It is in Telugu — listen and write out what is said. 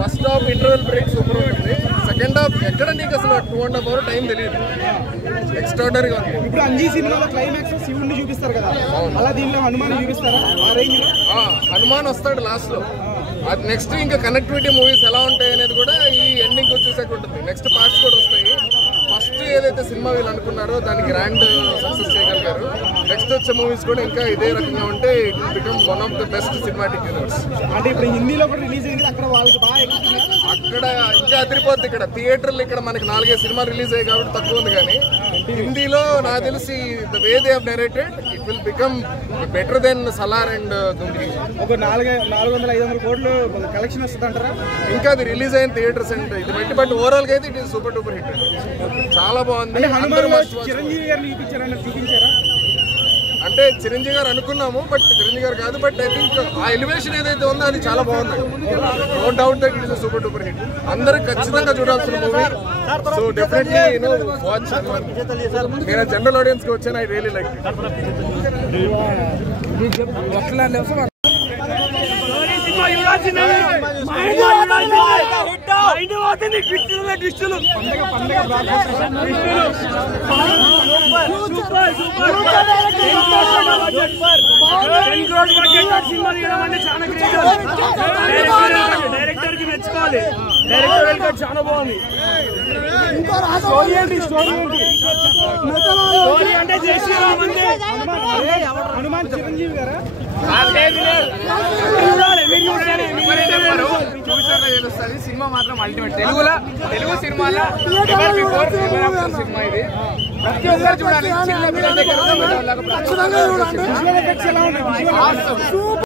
First half interval break super ఉంటుంది. సెకండ్ హాఫ్ ఎక్కడ నీకు అసలు 2.5 hours టైం తెలియదు. ఎక్స్ట్రాడనరీగా ఉంది. ఇప్పుడు అంజీ సినిమాలో క్లైమాక్స్ శివుడిని చూపిస్తారు కదా, అలా దీనిలో హనుమాన్ చూపిస్తారా? ఆ రేంజ్ లో హనుమాన్ వస్తాడు లాస్ట్ లో. అది నెక్స్ట్ ఇంకా కనెక్టివిటీ మూవీస్ ఎలా ఉంటాయి అనేది కూడా ఈ ఎండింగ్ వచ్చేసాక ఉంటుంది. నెక్స్ట్ పార్ట్స్ కూడా వస్తాయి. ఫస్ట్ ఏదైతే సినిమా వీళ్ళు అనుకున్నారో దానికి గ్రాండ్ సక్సెస్ చేయగలిగారు. నెక్స్ట్ వచ్చే మూవీస్ కూడా ఇంకా ఇదే రకంగా ఉంటే it will become one of the best cinematic universe. అంటే ఇప్పుడు హిందీలో కూడా రిలీజ్ అయింది, అక్కడ వాళ్ళకి బాగా అక్కడ ఇంకా అదిరిపోద్ది. ఇక్కడ థియేటర్లు ఇక్కడ మనకి 4-5 సినిమాలు రిలీజ్ అయ్యాయి కాబట్టి తక్కువ ఉంది. కానీ హిందీలో నాకు తెలిసి the way they have narrated it will become better than Salaar and Dunki. ఒక 400-500 కోట్లు కలెక్షన్ వస్తుంది అంటారా? ఇంకా అది రిలీజ్ అయిన థియేటర్స్ అండ్ ఇది బట్టి, బట్ ఓవరాల్ గా అయితే it is super duper hit. చాలా బాగుంది. చిరంజీవి గారిని చూపించారా? అంటే చిరంజీవి గారు అనుకున్నాము, బట్ చిరంజీవి గారు కాదు. బట్ ఐ థింక్ ఆ ఎలివేషన్ ఏదైతే ఉందో అది చాలా బాగుంది. No doubt that it is super duper hit. అందరూ ఖచ్చితంగా చూడాల్సిన మూవీ. So definitely watch. నేను జనరల్ ఆడియన్స్ కి వచ్చాను. ఐ రియలీ లైక్ డైరెక్టర్ కి మెచ్చుకోవాలి. డైరెక్టర్ చాలా బాగుంది. స్టోరీ అంటే జై శ్రీరామ్ అంటే హనుమాన్ చిరంజీవి గారా? సినిమా మాత్రం అల్టిమేట్. తెలుగు సినిమాలో సినిమా ఇది. ప్రతి ఒక్కరు చూడాలి.